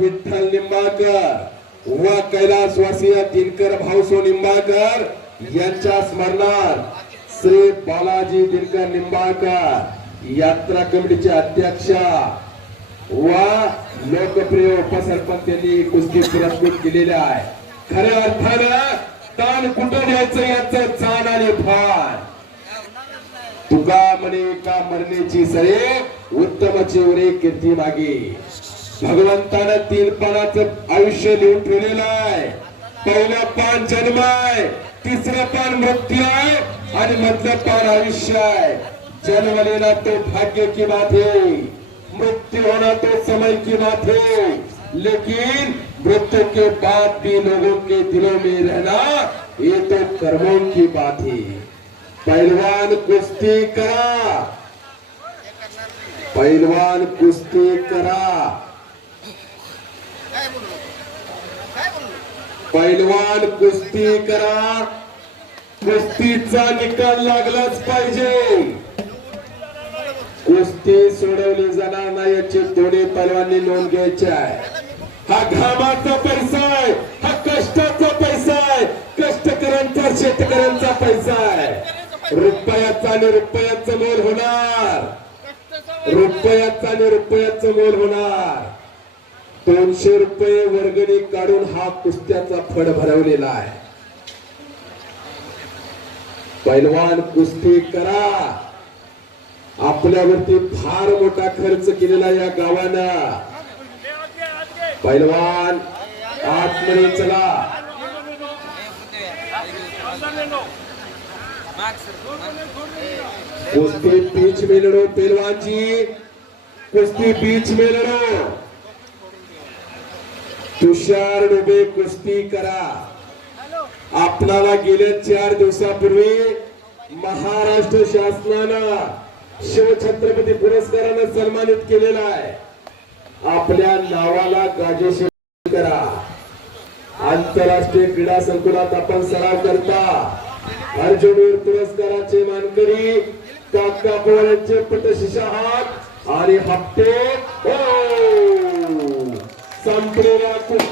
विठ्ठल निंबाळकर व कैलासवासीय दिनकर भाऊसो निंबाळकर यांच्या स्मरणार्थ श्री बालाजी दिनकर निंबाळकर यात्रा कमिटीचे अध्यक्ष व लोकप्रिय उपसरपंच यांनी कुस्ती पुरस्कृत केलेल्या आहे. खऱ्या अर्थानं ताण कुठं द्यायचं याच चाण आणि भान तुका म्हणे का मरण्याची सरे उत्तमची उरे कीर्ती मागे. भगवंतानं तीन पानाचं आयुष्य लिहून ठेवलेलं आहे. पहिलं पान जन्म आहे तिसरं पान मृत्यू आहे आणि मधलं पान आयुष्य आहे जन्मलेला तो भाग्य की बात है. मृत्यु होना तो समय की बात है. लेकिन मृत्यु के बाद भी लोगों के दिलों में रहना ये तो कर्मों की बात है. पहलवान कुश्ती करा. पहलवान कुश्ती पैलवान कुस्ती करा. कुस्तीचा निकाल लागलाच पाहिजे. कुस्ती सोडवली जाणार नाही याची थोडी पैलवानी नोंद घ्यायची आहे. हा घामाचा पैसा आहे. हा कष्टाचा पैसा आहे. कष्टकऱ्यांचा शेतकऱ्यांचा पैसा आहे. रुपयाचा आणि रुपयाचं मोल होणार. रुपयाचा आणि रुपयाचं मोल होणार. दोनशे रुपये वर्गणी काढून हा कुस्त्याचा फड भरवलेला आहे. पैलवान कुस्ती करा. आपल्यावरती फार मोठा खर्च केलेला या गावानं. पैलवान आतमध्ये चला. कुस्ती बीच में लड़ो पहलवान जी कुस्ती बीच में लड़ो तुषार डुबे कुस्ती करा. आपणाला गेल्या चार दिवसापूर्वी महाराष्ट्र शासनानं शिवछत्रपती पुरस्कारानं सन्मानित केलेला आहे. आपल्या नावाला गाजेशी करा. आंतरराष्ट्रीय क्रीडा संकुलात आपण सराव करता. अर्जुनवीर पुरस्काराचे मानकरी काका पवार यांचे पटशिशा आहात. आणि हप्ते हो! संपूर्ण कुछ